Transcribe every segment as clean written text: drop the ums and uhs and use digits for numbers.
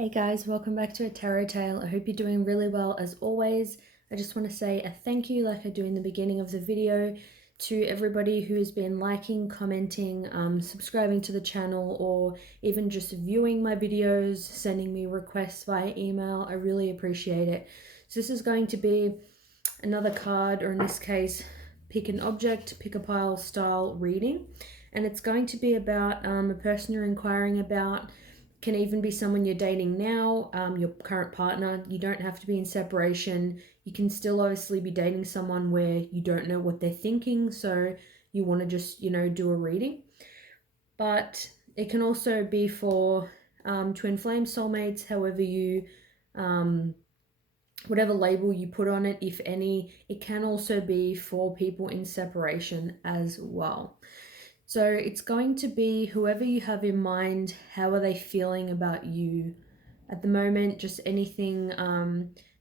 Hey guys, welcome back to a tarot tale. I hope you're doing really well as always. I just want to say a thank you, like I do in the beginning of the video, to everybody who has been liking, commenting, subscribing to the channel, or even just viewing my videos, sending me requests via email. I really appreciate it. So this is going to be another card, or in this case, pick an object, pick a pile style reading. And it's going to be about a person you're inquiring about. Can even be someone you're dating now, your current partner. You don't have to be in separation. You can still obviously be dating someone where you don't know what they're thinking, so you want to just, do a reading. But it can also be for twin flame soulmates, however you, whatever label you put on it, if any. It can also be for people in separation as well. So it's going to be whoever you have in mind, how are they feeling about you at the moment, just anything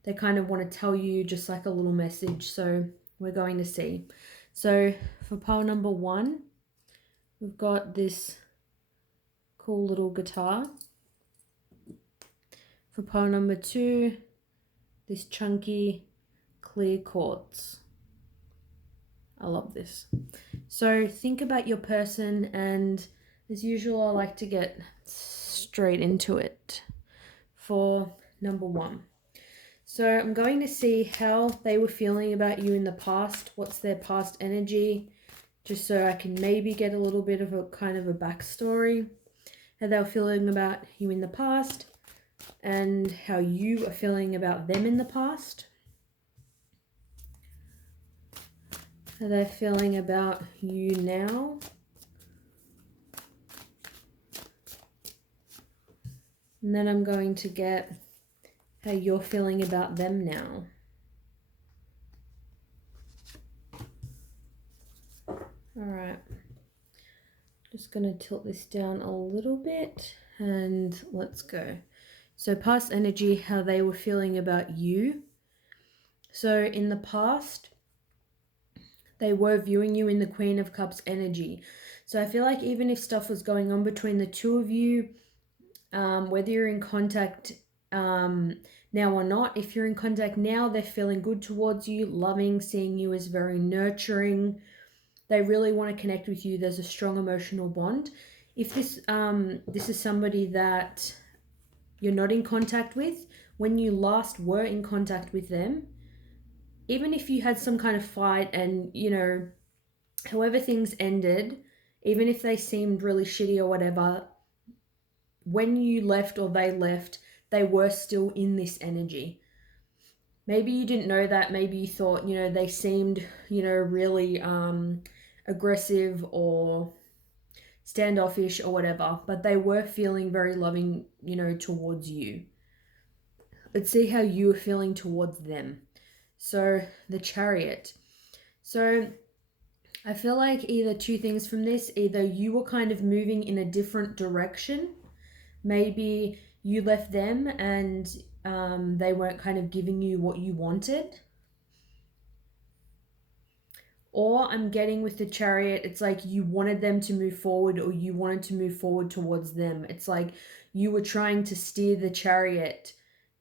they kind of want to tell you, just like a little message. So we're going to see. So for pile number 1, we've got this cool little guitar. For pile number 2, this chunky clear quartz. I love this. So think about your person, and as usual, I like to get straight into it for number 1. So I'm going to see how they were feeling about you in the past. What's their past energy? Just so I can maybe get a little bit of a kind of a backstory. How they were feeling about you in the past and how you are feeling about them in the past. How they're feeling about you now. And then I'm going to get how you're feeling about them now. Alright, just going to tilt this down a little bit and let's go. So past energy, how they were feeling about you. So in the past, they were viewing you in the Queen of Cups energy. So I feel like even if stuff was going on between the two of you, whether you're in contact now or not, if you're in contact now, they're feeling good towards you, loving, seeing you as very nurturing. They really want to connect with you. There's a strong emotional bond. If this this is somebody that you're not in contact with, when you last were in contact with them, even if you had some kind of fight and, however things ended, even if they seemed really shitty or whatever, when you left or they left, they were still in this energy. Maybe you didn't know that. Maybe you thought, they seemed, really aggressive or standoffish or whatever, but they were feeling very loving, towards you. Let's see how you are feeling towards them. So the Chariot. So I feel like either two things from this. Either you were kind of moving in a different direction. Maybe you left them and they weren't kind of giving you what you wanted. Or I'm getting with the Chariot, it's like you wanted them to move forward, or you wanted to move forward towards them. It's like you were trying to steer the Chariot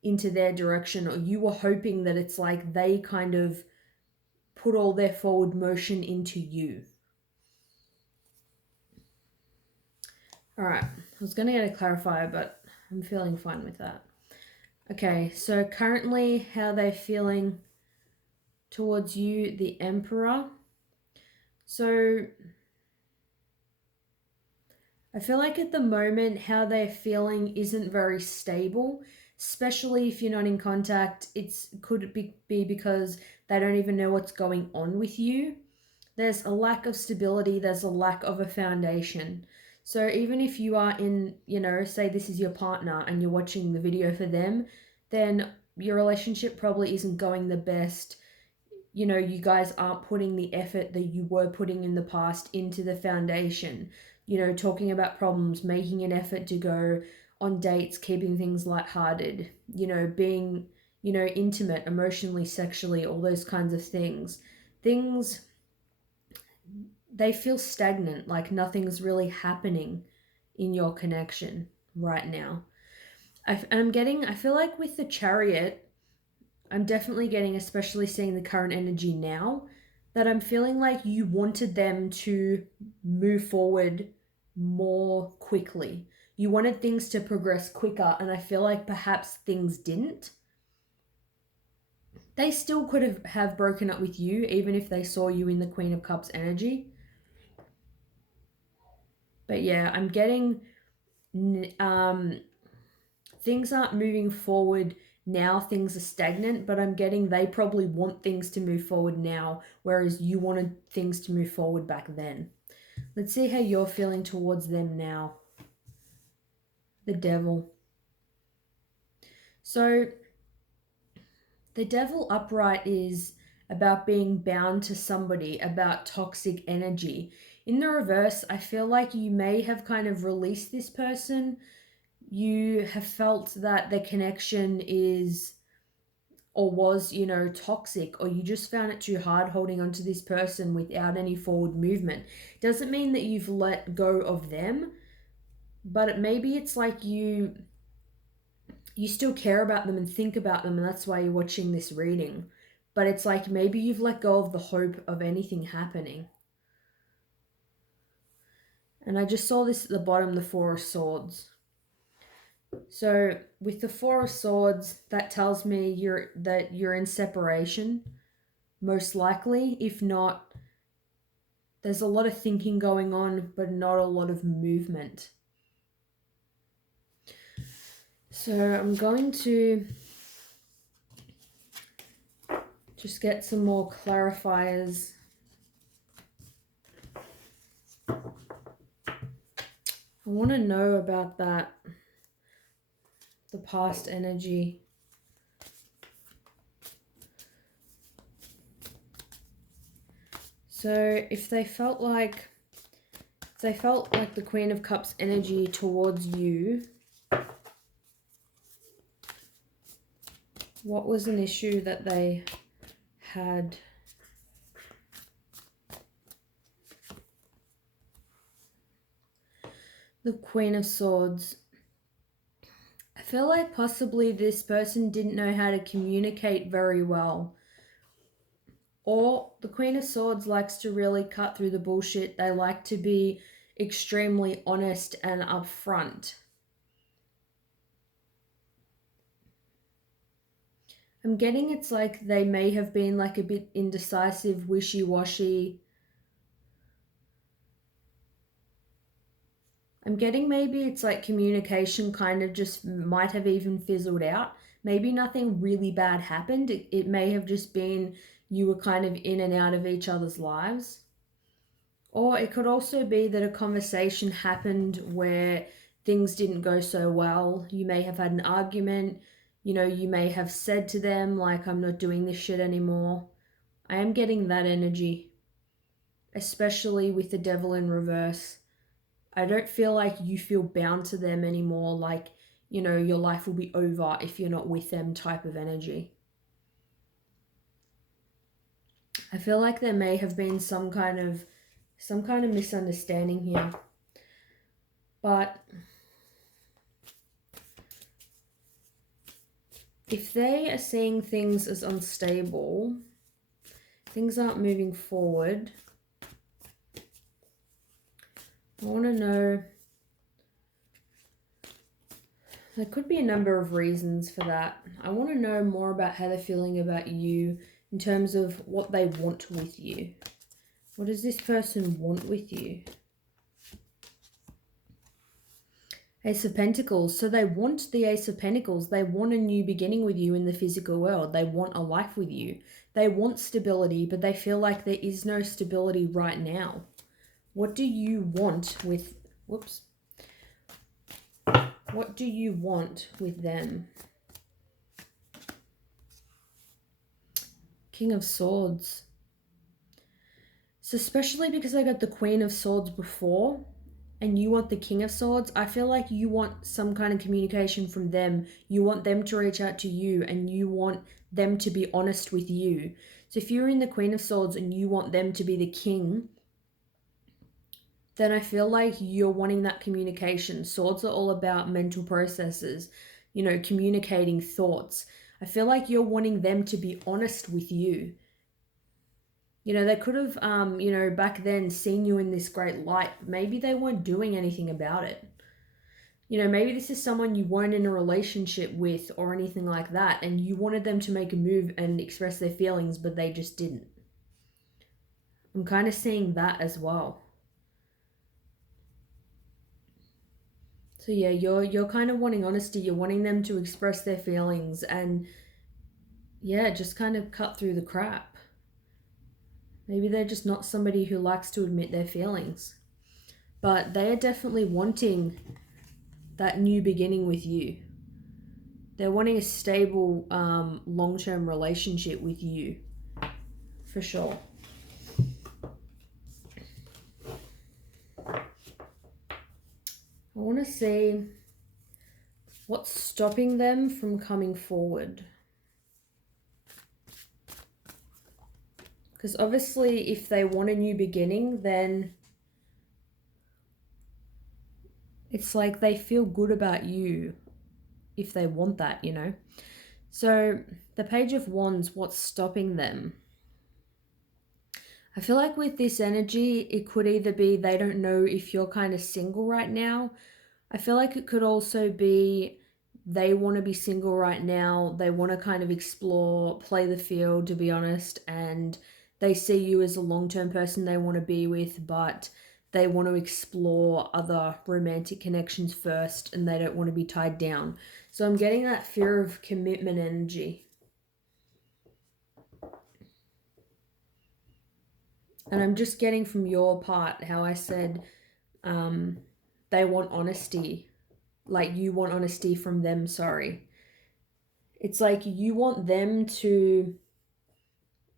into their direction, or you were hoping that it's like they kind of put all their forward motion into you. All right, I was going to get a clarifier, but I'm feeling fine with that. Okay, so currently how they're feeling towards you, the Emperor. So I feel like at the moment how they're feeling isn't very stable, especially if you're not in contact. Could be because they don't even know what's going on with you. There's a lack of stability, there's a lack of a foundation. So even if you are in, say this is your partner and you're watching the video for them, then your relationship probably isn't going the best. You guys aren't putting the effort that you were putting in the past into the foundation. Talking about problems, making an effort to go on dates, keeping things lighthearted, being, intimate, emotionally, sexually, all those kinds of things. They feel stagnant, like nothing's really happening in your connection right now. I feel like with the Chariot, I'm definitely getting, especially seeing the current energy now, that I'm feeling like you wanted them to move forward more quickly. You wanted things to progress quicker, and I feel like perhaps things didn't. They still could have broken up with you, even if they saw you in the Queen of Cups energy. But yeah, I'm getting things aren't moving forward now, things are stagnant, but I'm getting they probably want things to move forward now, whereas you wanted things to move forward back then. Let's see how you're feeling towards them now. The Devil. So the Devil upright is about being bound to somebody, about toxic energy. In the reverse, I feel like you may have kind of released this person. You have felt that the connection is or was, toxic, or you just found it too hard holding on to this person without any forward movement. Doesn't mean that you've let go of them, but maybe it's like you still care about them and think about them, and that's why you're watching this reading. But it's like maybe you've let go of the hope of anything happening. And I just saw this at the bottom, the Four of Swords. So with the Four of Swords, that tells me that you're in separation, most likely. If not, there's a lot of thinking going on, but not a lot of movement. So I'm going to just get some more clarifiers. I want to know about that, the past energy. So if they felt like the Queen of Cups energy towards you, what was an issue that they had? The Queen of Swords. I feel like possibly this person didn't know how to communicate very well. Or the Queen of Swords likes to really cut through the bullshit. They like to be extremely honest and upfront. I'm getting it's like they may have been like a bit indecisive, wishy-washy. I'm getting maybe it's like communication kind of just might have even fizzled out. Maybe nothing really bad happened. It may have just been you were kind of in and out of each other's lives. Or it could also be that a conversation happened where things didn't go so well. You may have had an argument. You may have said to them, like, I'm not doing this shit anymore. I am getting that energy, especially with the Devil in reverse. I don't feel like you feel bound to them anymore, like, your life will be over if you're not with them type of energy. I feel like there may have been some kind of misunderstanding here. But if they are seeing things as unstable, things aren't moving forward, I want to know, there could be a number of reasons for that. I want to know more about how they're feeling about you in terms of what they want with you. What does this person want with you? Ace of Pentacles. So they want the Ace of Pentacles. They want a new beginning with you in the physical world. They want a life with you. They want stability, but they feel like there is no stability right now. What do you want with... Whoops. What do you want with them? King of Swords. So especially because I got the Queen of Swords before, and you want the King of Swords, I feel like you want some kind of communication from them. You want them to reach out to you, and you want them to be honest with you. So if you're in the Queen of Swords and you want them to be the King, then I feel like you're wanting that communication. Swords are all about mental processes. you know, communicating thoughts. I feel like you're wanting them to be honest with you. You know, they could have, you know, back then seen you in this great light. Maybe they weren't doing anything about it. You know, maybe this is someone you weren't in a relationship with or anything like that, and you wanted them to make a move and express their feelings, but they just didn't. I'm kind of seeing that as well. So yeah, you're kind of wanting honesty. You're wanting them to express their feelings and yeah, just kind of cut through the crap. Maybe they're just not somebody who likes to admit their feelings. But they are definitely wanting that new beginning with you. They're wanting a stable, long-term relationship with you, for sure. I want to see what's stopping them from coming forward. Because obviously, if they want a new beginning, then it's like they feel good about you if they want that, you know. So the Page of Wands, what's stopping them? I feel like with this energy, it could either be they don't know if you're kind of single right now. I feel like it could also be they want to be single right now. They want to kind of explore, play the field, to be honest, and they see you as a long-term person they want to be with, but they want to explore other romantic connections first and they don't want to be tied down. So I'm getting that fear of commitment energy. And I'm just getting from your part how I said they want honesty. Like you want honesty from them, sorry. It's like you want them to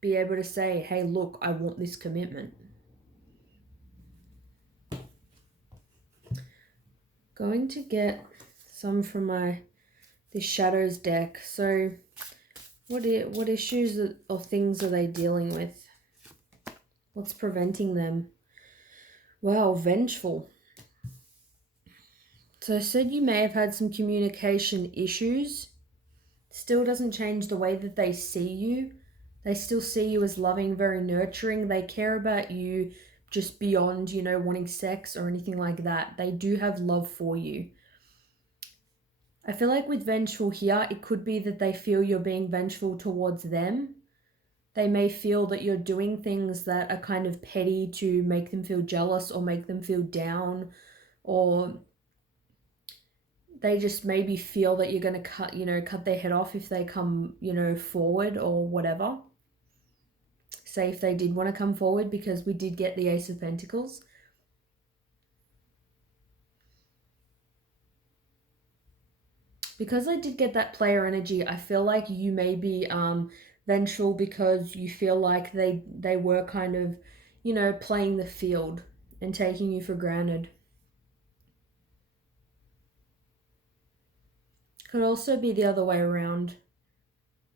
be able to say, hey, look, I want this commitment. Going to get some from this Shadows deck. So what issues or things are they dealing with? What's preventing them? Wow, vengeful. So I said you may have had some communication issues. Still doesn't change the way that they see you. They still see you as loving, very nurturing. They care about you just beyond, you know, wanting sex or anything like that. They do have love for you. I feel like with vengeful here, it could be that they feel you're being vengeful towards them. They may feel that you're doing things that are kind of petty to make them feel jealous or make them feel down, or they just maybe feel that you're going to cut their head off if they come, forward or whatever. Say if they did want to come forward, because we did get the Ace of Pentacles. Because I did get that player energy, I feel like you may be vengeful because you feel like they were kind of, playing the field and taking you for granted. Could also be the other way around.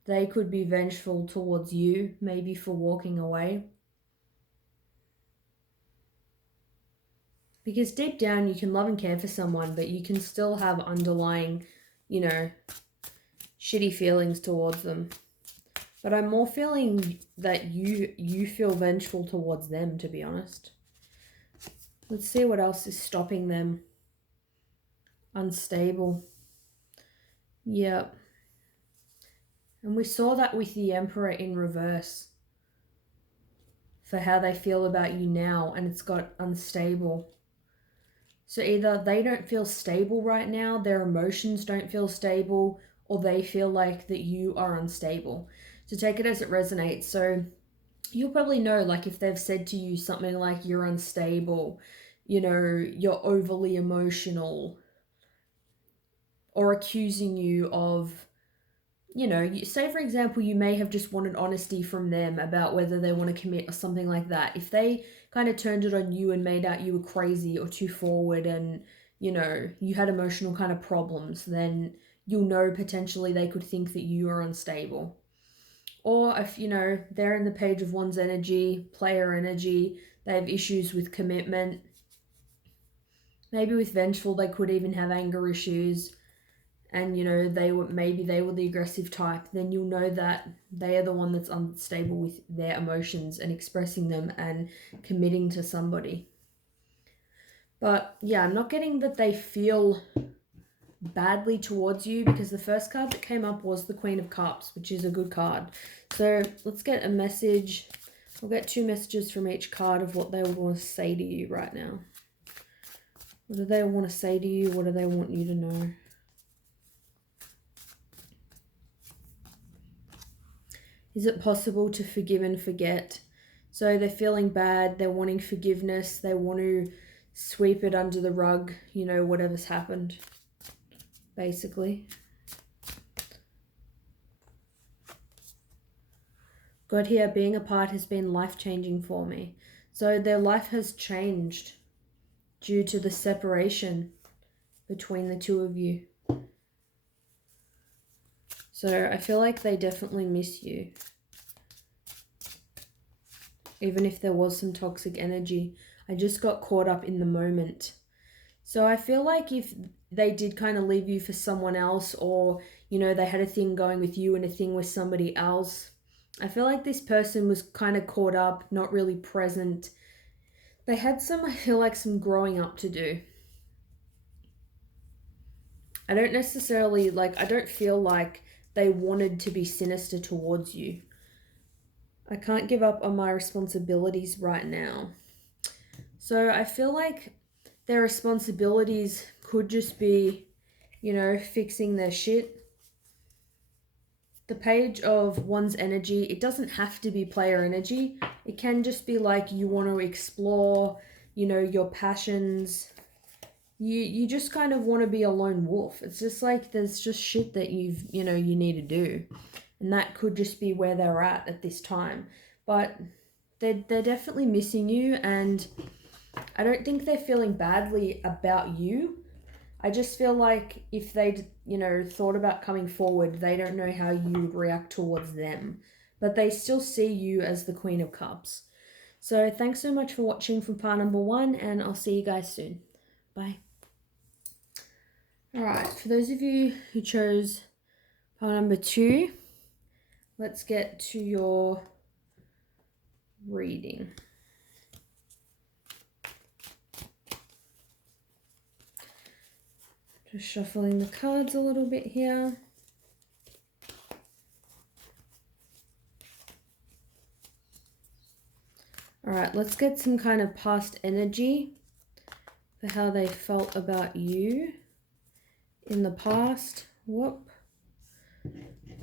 They could be vengeful towards you, maybe for walking away. Because deep down you can love and care for someone, but you can still have underlying, shitty feelings towards them. But I'm more feeling that you feel vengeful towards them, to be honest. Let's see what else is stopping them. Unstable. Yep. And we saw that with the Emperor in reverse. For how they feel about you now, and it's got unstable. So either they don't feel stable right now, their emotions don't feel stable, or they feel like that you are unstable. So take it as it resonates. So you'll probably know, like, if they've said to you something like you're unstable, you're overly emotional, or accusing you of, say for example, you may have just wanted honesty from them about whether they want to commit or something like that. If they kind of turned it on you and made out you were crazy or too forward and, you had emotional kind of problems, then you'll know potentially they could think that you are unstable. Or if, they're in the Page of Wands energy, player energy, they have issues with commitment. Maybe with vengeful, they could even have anger issues. and you know maybe they were the aggressive type, then you'll know that they are the one that's unstable with their emotions and expressing them and committing to somebody. But yeah, I'm not getting that they feel badly towards you, because the first card that came up was the Queen of Cups, which is a good card. So let's get a message. We'll get 2 messages from each card of what they want to say to you right now. What do they want to say to you? What do they want you to know? Is it possible to forgive and forget? So they're feeling bad, they're wanting forgiveness, they want to sweep it under the rug, you know, whatever's happened, basically. God here, being apart has been life-changing for me. So their life has changed due to the separation between the two of you. So I feel like they definitely miss you. Even if there was some toxic energy, I just got caught up in the moment. So I feel like if they did kind of leave you for someone else, or, you know, they had a thing going with you and a thing with somebody else, I feel like this person was kind of caught up, not really present. They had some, I feel like, some growing up to do. I don't necessarily, like, I don't feel like they wanted to be sinister towards you. I can't give up on my responsibilities right now. So I feel like their responsibilities could just be, you know, fixing their shit. The Page of Wands energy, it doesn't have to be player energy. It can just be like you want to explore, you know, your passions. You just kind of want to be a lone wolf. It's just like there's just shit that you need to do. And that could just be where they're at this time. But they're definitely missing you, and I don't think they're feeling badly about you. I just feel like if they'd, you know, thought about coming forward, they don't know how you would react towards them. But they still see you as the Queen of Cups. So thanks so much for watching from part number 1, and I'll see you guys soon. Bye. Alright, for those of you who chose part number 2, let's get to your reading. Just shuffling the cards a little bit here. Alright, let's get some kind of past energy for how they felt about you in the past. Whoop.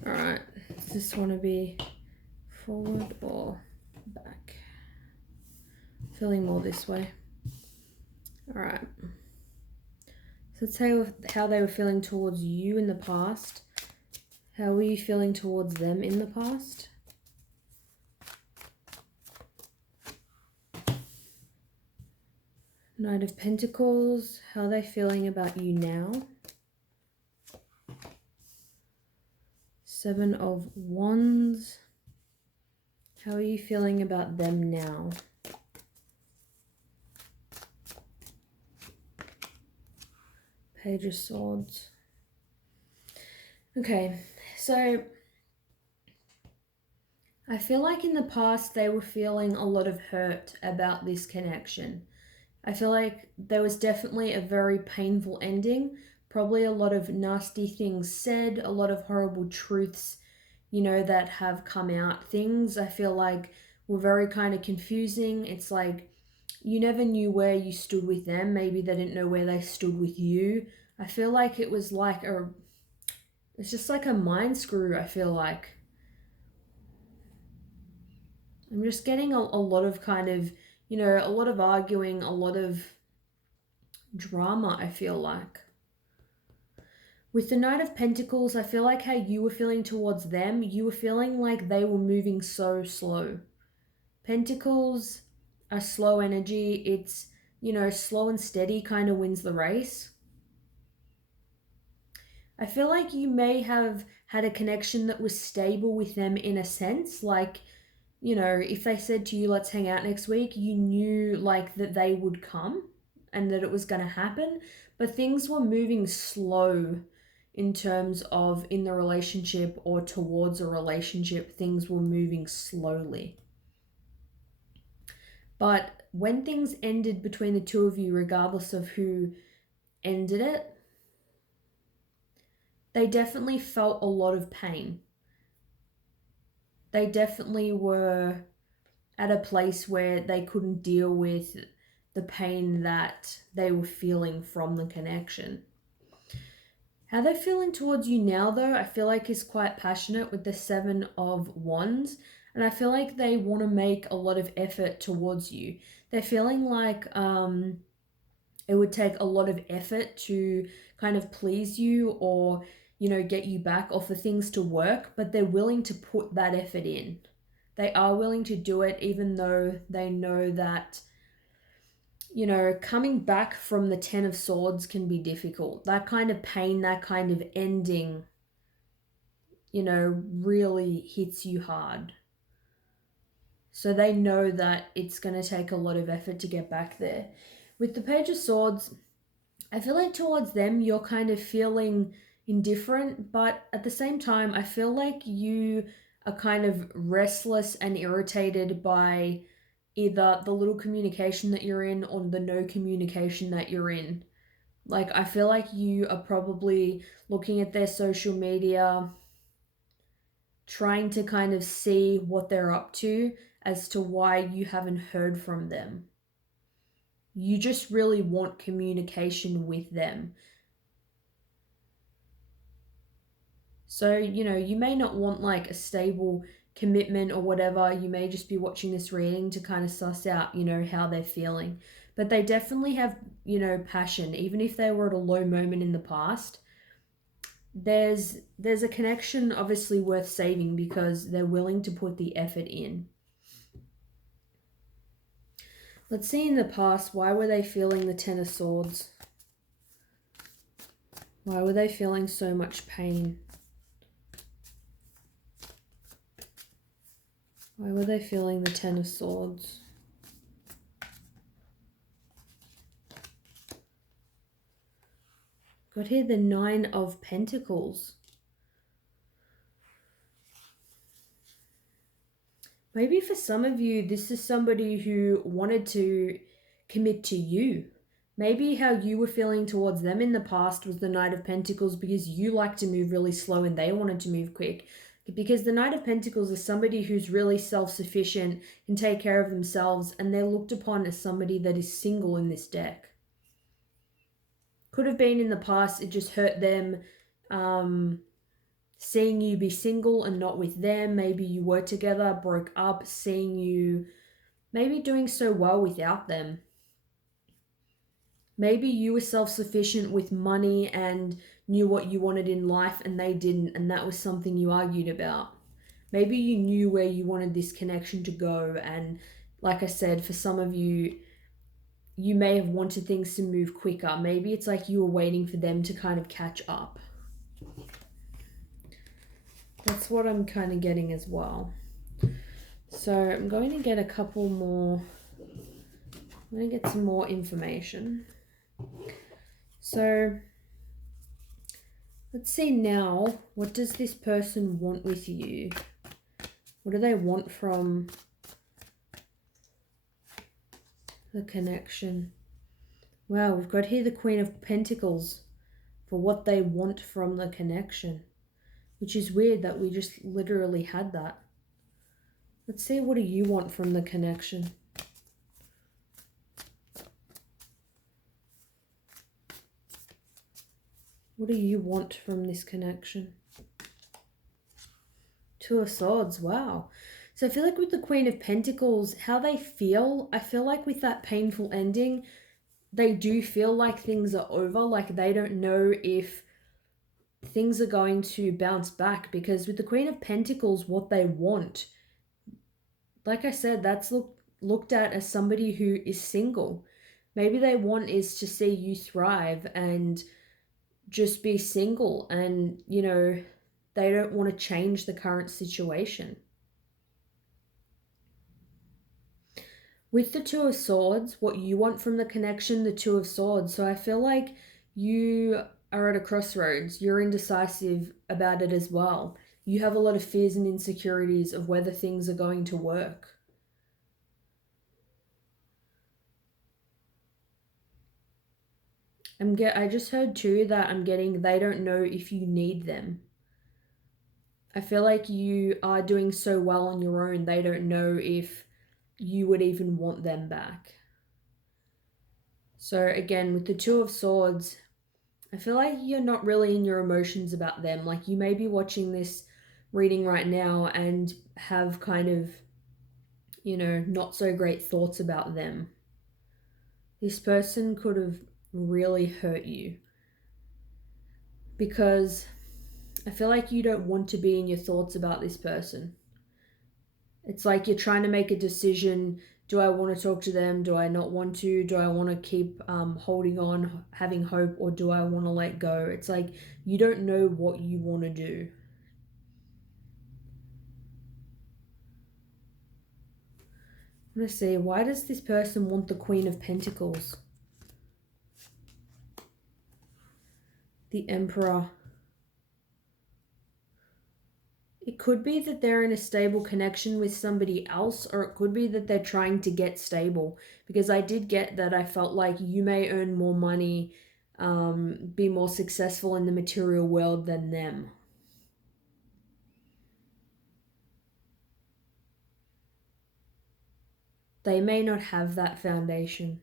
Alright, does this want to be forward or back? Feeling more this way. Alright. So let's say how they were feeling towards you in the past. How were you feeling towards them in the past? Knight of Pentacles, how are they feeling about you now? 7 of Wands, how are you feeling about them now? Page of Swords. Okay, so I feel like in the past they were feeling a lot of hurt about this connection. I feel like there was definitely a very painful ending, probably a lot of nasty things said, a lot of horrible truths, you know, that have come out. Things I feel like were very kind of confusing. It's like you never knew where you stood with them. Maybe they didn't know where they stood with you. I feel like it was like it's just like a mind screw, I feel like. I'm just getting a lot of kind of, you know, a lot of arguing, a lot of drama, I feel like. With the Knight of Pentacles, I feel like how you were feeling towards them, you were feeling like they were moving so slow. Pentacles are slow energy. It's, you know, slow and steady kind of wins the race. I feel like you may have had a connection that was stable with them in a sense, like, you know, if they said to you, let's hang out next week, you knew like that they would come and that it was going to happen, but things were moving slow in terms of in the relationship or towards a relationship, things were moving slowly. But when things ended between the two of you, regardless of who ended it, they definitely felt a lot of pain. They definitely were at a place where they couldn't deal with the pain that they were feeling from the connection. How they're feeling towards you now, though, I feel like is quite passionate with the 7 of Wands. And I feel like they want to make a lot of effort towards you. They're feeling like it would take a lot of effort to kind of please you or, get you back, or for things to work, but they're willing to put that effort in. They are willing to do it, even though they know that, coming back from the 10 of Swords can be difficult. That kind of pain, that kind of ending, really hits you hard. So they know that it's going to take a lot of effort to get back there. With the Page of Swords, I feel like towards them, you're kind of feeling indifferent, but at the same time, I feel like you are kind of restless and irritated by either the little communication that you're in or the no communication that you're in. Like, I feel like you are probably looking at their social media, trying to kind of see what they're up to as to why you haven't heard from them. You just really want communication with them. So, you may not want like a stable commitment or whatever. You may just be watching this reading to kind of suss out, how they're feeling. But they definitely have, passion. Even if they were at a low moment in the past, there's a connection obviously worth saving because they're willing to put the effort in. Let's see in the past, why were they feeling the 10 of Swords? Why were they feeling so much pain? Why were they feeling the 10 of Swords? Got here the 9 of Pentacles. Maybe for some of you, this is somebody who wanted to commit to you. Maybe how you were feeling towards them in the past was the Knight of Pentacles because you like to move really slow and they wanted to move quick. Because the Knight of Pentacles is somebody who's really self-sufficient, can take care of themselves, and they're looked upon as somebody that is single in this deck. Could have been in the past, it just hurt them seeing you be single and not with them. Maybe you were together, broke up, seeing you maybe doing so well without them. Maybe you were self-sufficient with money and knew what you wanted in life and they didn't, and that was something you argued about. Maybe you knew where you wanted this connection to go, and like I said, for some of you, you may have wanted things to move quicker. Maybe it's like you were waiting for them to kind of catch up. That's what I'm kind of getting as well. So I'm going to get a couple more. I'm going to get some more information. So let's see now, what does this person want with you? What do they want from the connection? Wow, we've got here the Queen of Pentacles for what they want from the connection. Which is weird that we just literally had that. Let's see, what do you want from the connection? What do you want from this connection? 2 of Swords, wow. So I feel like with the Queen of Pentacles, how they feel, I feel like with that painful ending, they do feel like things are over. Like they don't know if things are going to bounce back, because with the Queen of Pentacles, what they want, like I said, that's looked at as somebody who is single. Maybe they want is to see you thrive and just be single, and they don't want to change the current situation. With the 2 of Swords, what you want from the connection, the 2 of Swords. So I feel like you are at a crossroads. You're indecisive about it as well. You have a lot of fears and insecurities of whether things are going to work. I just heard too that I'm getting they don't know if you need them. I feel like you are doing so well on your own, they don't know if you would even want them back. So again, with the Two of Swords, I feel like you're not really in your emotions about them. Like you may be watching this reading right now and have kind of, not so great thoughts about them. This person could have really hurt you because I feel like you don't want to be in your thoughts about this person. It's like you're trying to make a decision. Do I want to talk to them? Do I not want to? Do I want to keep holding on, having hope, or do I want to let go? It's like you don't know what you want to do. I'm going to see, why does this person want the Queen of Pentacles? The Emperor. It could be that they're in a stable connection with somebody else, or it could be that they're trying to get stable. Because I did get that I felt like you may earn more money, be more successful in the material world than them. They may not have that foundation.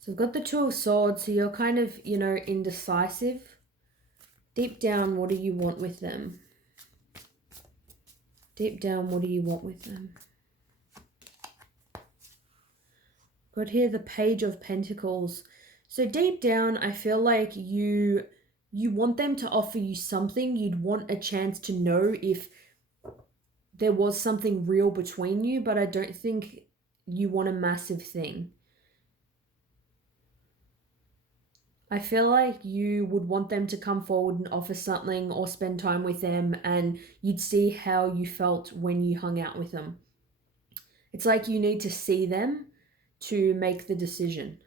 So I've got the Two of Swords, so you're kind of, indecisive. Deep down, what do you want with them? Deep down, what do you want with them? Got here the Page of Pentacles. So deep down, I feel like you want them to offer you something. You'd want a chance to know if there was something real between you, but I don't think you want a massive thing. I feel like you would want them to come forward and offer something or spend time with them, and you'd see how you felt when you hung out with them. It's like you need to see them to make the decision.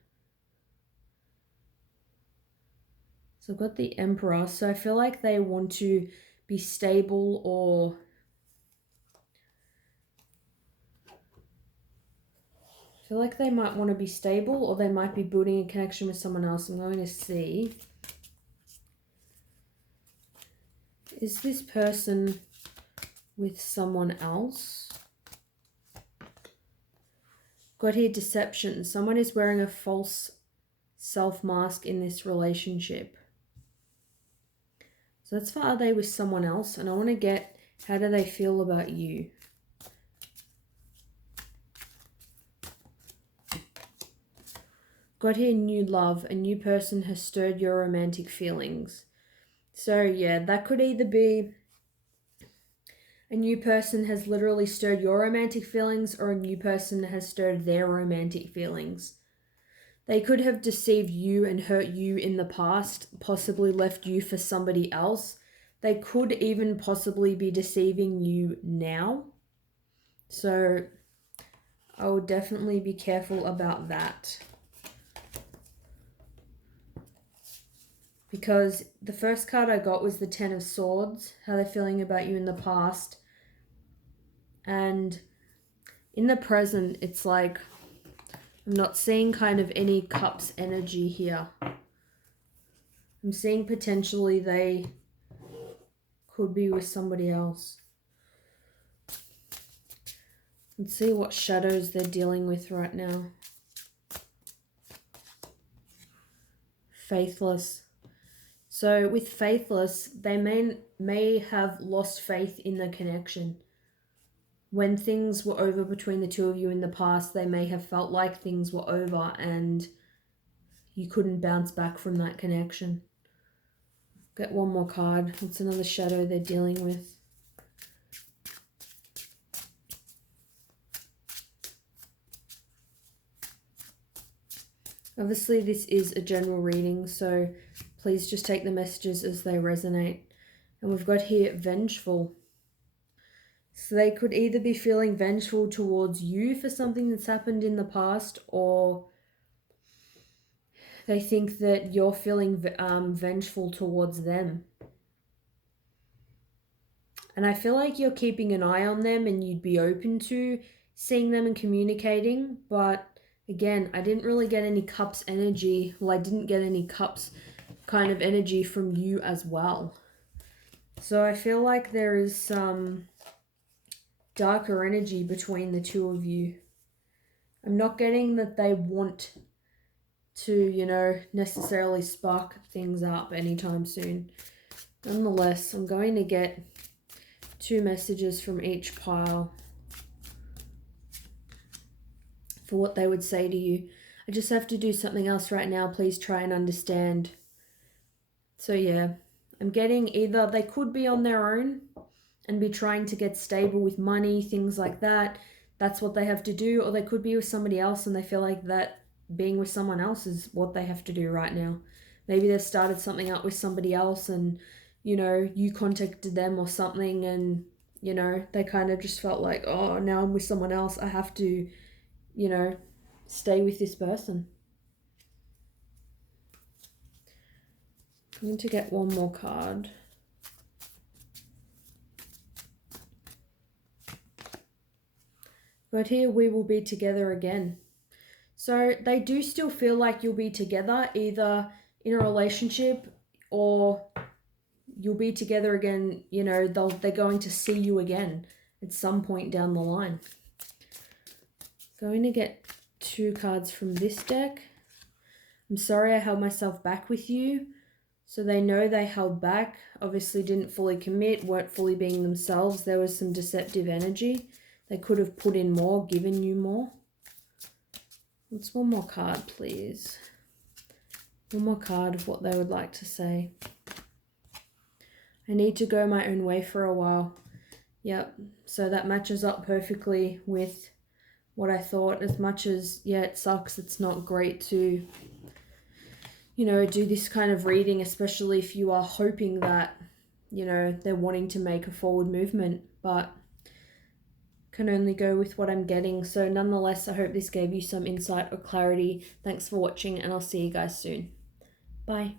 So I've got the Emperor. So I feel like they want to be stable, or I feel like they might want to be stable, or they might be building a connection with someone else. I'm going to see. Is this person with someone else? Got here deception. Someone is wearing a false self-mask in this relationship. So that's for, are they with someone else? And I want to get, how do they feel about you? Got here new love. A new person has stirred your romantic feelings. So yeah, that could either be a new person has literally stirred your romantic feelings, or a new person has stirred their romantic feelings. They could have deceived you and hurt you in the past, possibly left you for somebody else. They could even possibly be deceiving you now. So I would definitely be careful about that. Because the first card I got was the Ten of Swords, how they're feeling about you in the past. And in the present, it's like, I'm not seeing kind of any cups energy here. I'm seeing potentially they could be with somebody else. Let's see what shadows they're dealing with right now. Faithless. So with faithless, they may have lost faith in the connection. When things were over between the two of you in the past, they may have felt like things were over and you couldn't bounce back from that connection. Get one more card. What's another shadow they're dealing with? Obviously, this is a general reading, so please just take the messages as they resonate. And we've got here vengeful. So they could either be feeling vengeful towards you for something that's happened in the past, or They think that you're feeling vengeful towards them. And I feel like you're keeping an eye on them and you'd be open to seeing them and communicating. But again, I didn't really get any cups energy. Well, I didn't get any cups kind of energy from you as well. So I feel like there is some darker energy between the two of you. I'm not getting that they want to, you know, necessarily spark things up anytime soon. Nonetheless, I'm going to get 2 messages from each pile for what they would say to you. I just have to do something else right now. Please try and understand. So yeah, I'm getting either they could be on their own and be trying to get stable with money, things like that. That's what they have to do. Or they could be with somebody else and they feel like that being with someone else is what they have to do right now. Maybe they've started something up with somebody else and, you know, you contacted them or something and, you know, they kind of just felt like, oh, now I'm with someone else. I have to, you know, stay with this person. I'm going to get one more card. But here, we will be together again. So they do still feel like you'll be together, either in a relationship or you'll be together again. You know, they're going to see you again at some point down the line. Going to get 2 cards from this deck. I'm sorry I held myself back with you. So they know they held back, obviously didn't fully commit, weren't fully being themselves. There was some deceptive energy. They could have put in more, given you more. What's one more card, please? One more card of what they would like to say. I need to go my own way for a while. Yep, so that matches up perfectly with what I thought. As much as, yeah, it sucks, it's not great to, you know, do this kind of reading, especially if you are hoping that, you know, they're wanting to make a forward movement, but can only go with what I'm getting. So nonetheless, I hope this gave you some insight or clarity. Thanks for watching and I'll see you guys soon. Bye.